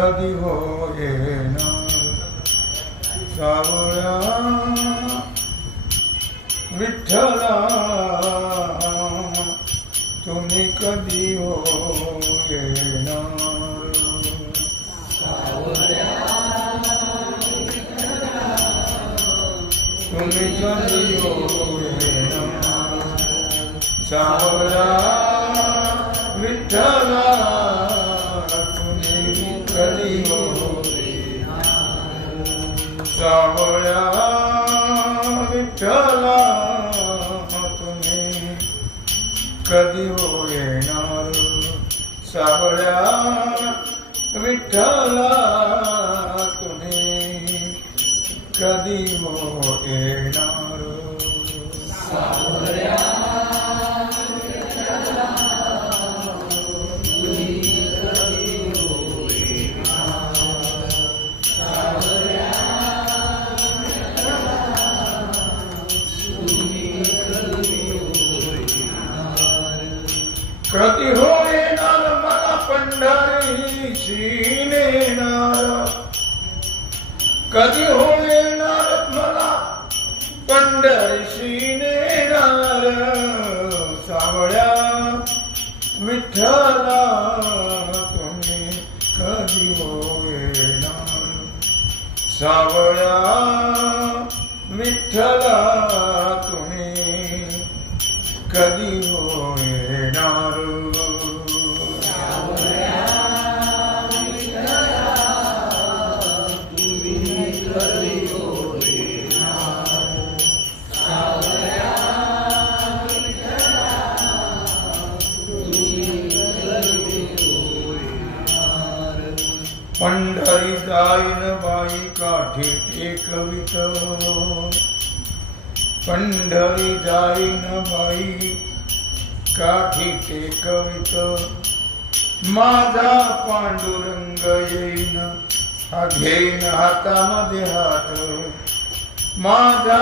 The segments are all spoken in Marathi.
कधी होईनार सावळ्या विठ्ठला तुम्ही कधी होईनार सावळ्या तुम्ही कधी होईनार सावळ्या विठ्ठला तुम्ही कधी होईनार सावळ्या विठ्ठला तुम्ही कधी होईनार सावळ्या विठ्ठला तुम्ही कधी होईनार सावळ्या कधी होईनार मला पंढरीशी नेणार कधी होईनार मला पंढरीशी नेणार सावळ्या विठ्ठला तुम्ही कधी होईनार सावळ्या विठ्ठला तुम्ही कधी होईनार पंढरी जाईन बाई काठी टेकवित पंढरी जाईन बाई काठी टेकवित माझा पांडुरंग येईन हा घेईन हातामध्ये हात माझा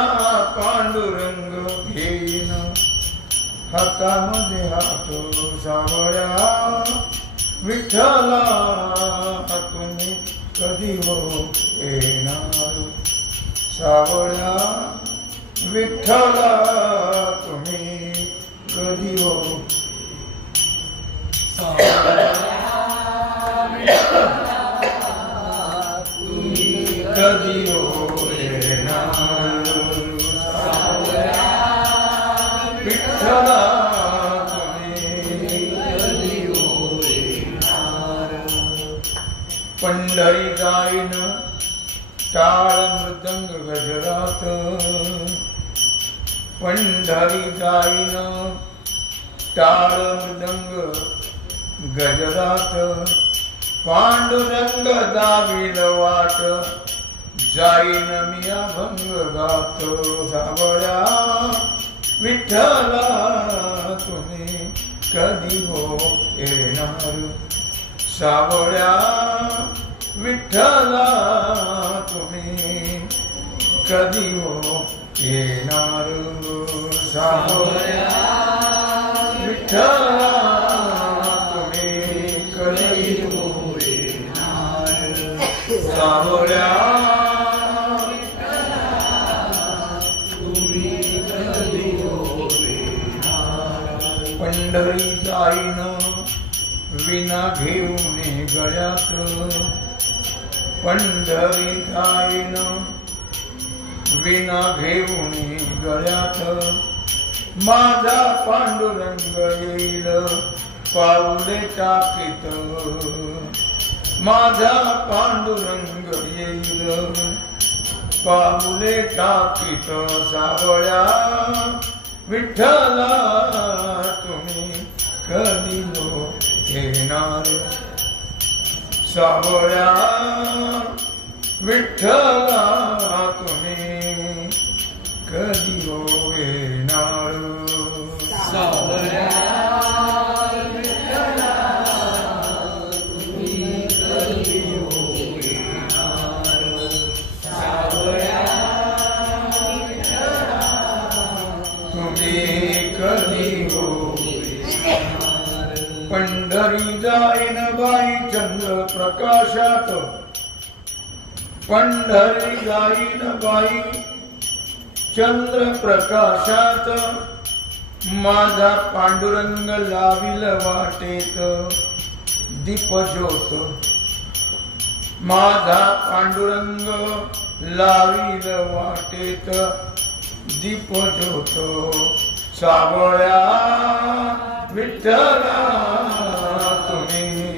पांडुरंग घेईन हातामध्ये हात सावळ्या विठ्ठला तुम्ही कधी होईनार सावळ्या विठ्ठला तुम्ही कधी कधी होईनार सावळ्या विठ्ठला पंढरी जाईन टाळ मृदंग गजरात पंढरी जाईन टाळ मृदंग गजरात पांडुरंग दाविल वाट जाईन मी अभंग गात सावळ्या विठ्ठला तुम्ही कधी होईनार सावळ्या विठ्ठला तुम्ही कधी होईनार सावळ्या विठ्ठला तुम्ही कधी होईनार सावळ्या तुम्ही कधी होईनार पंढरी जाईन विना घेऊन गळ्यात पंढरी जाईन विना घेऊन गळ्यात माझा पांडुरंग येईल पाऊले टाकीत माझा पांडुरंग येईल पाऊले टाकीत सावळ्या विठ्ठला तुम्ही कधी होईनार सावळ्या विठ्ठला तुम्ही कधी होईनार सावळ्या विठ्ठला तुम्ही कधी होईनार सावळ्या विठ्ठला तुम्ही कधी होईनार पंढरी जाईन बाई चंद्र प्रकाशात पंढरी गाईन बाई चंद्र प्रकाशात माझा पांडुरंग लाविल वाटेत दीप ज्योत माझा पांडुरंग लाविल वाटेत दीप ज्योत सावळ्या विठ्ठला तुम्ही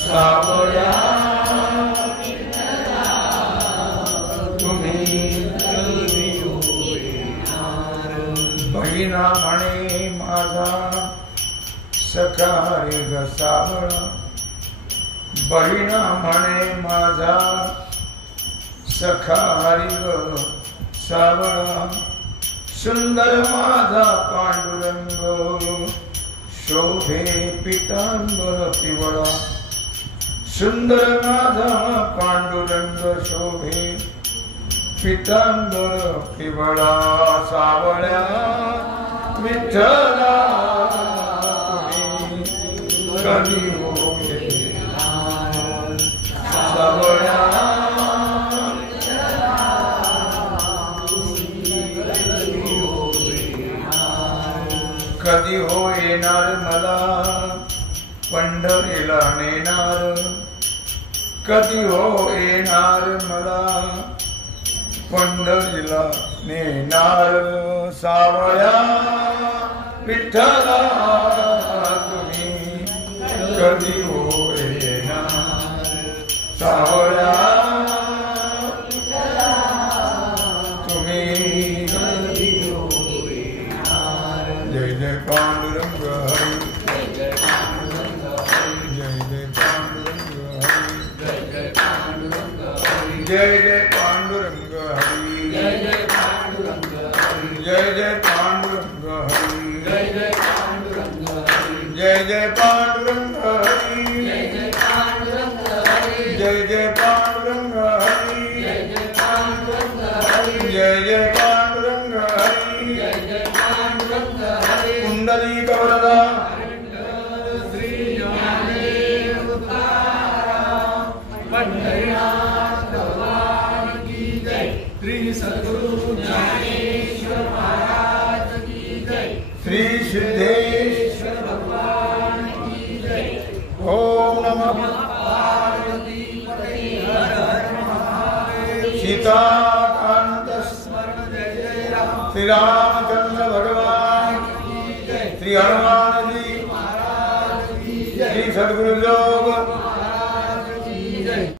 सावळ्या तुम्ही बहिणा म्हणे माझा सखा रे ग सावळा बहिणा म्हणे माझा सखा रे ग सावळा सुंदर माझा पांडुरंग शोभे पितांबर पिवळा सुंदर माझा पांडुरंग शोभे पितांबर पिवळा सावळ्या विठ्ठला तुम्ही कधी होते सावळ्या कधी हो येणार मला पंढरीला नेणार कधी हो येणार मला पंढरीला नेणार सावळ्या विठ्ठला तुम्ही कधी हो येणार सावळ्या तुम्ही कधी हो येणार जय जय पांडुरंग हरी जय जय पांडुरंग हरी जय जय पांडुरंग हरी जय जय पांडुरंग हरी जय जय पांडुरंग हरी जय जय पांडुरंग हरी जय जय पांडुरंग हरी जय जय पांडुरंग हरी जय जय पांडुरंग हरी जय जय पांडुरंग हरी जय जय पांडुरंग हरी जय जय पांडुरंग हरी जय जय पांडुरंग हरी कुंडली कवरदा श्री ज्ञानेश्वर तुकाराम पंढरीनाथ भगवान की जय श्री सद्गुरु ज्ञानेश्वर महाराज की जय श्री सिद्धेश्वर भगवान की जय ओम नमः पार्वती पते हर हर महादेव सीताकांत स्मरण जय जय राम श्री रामचंद्र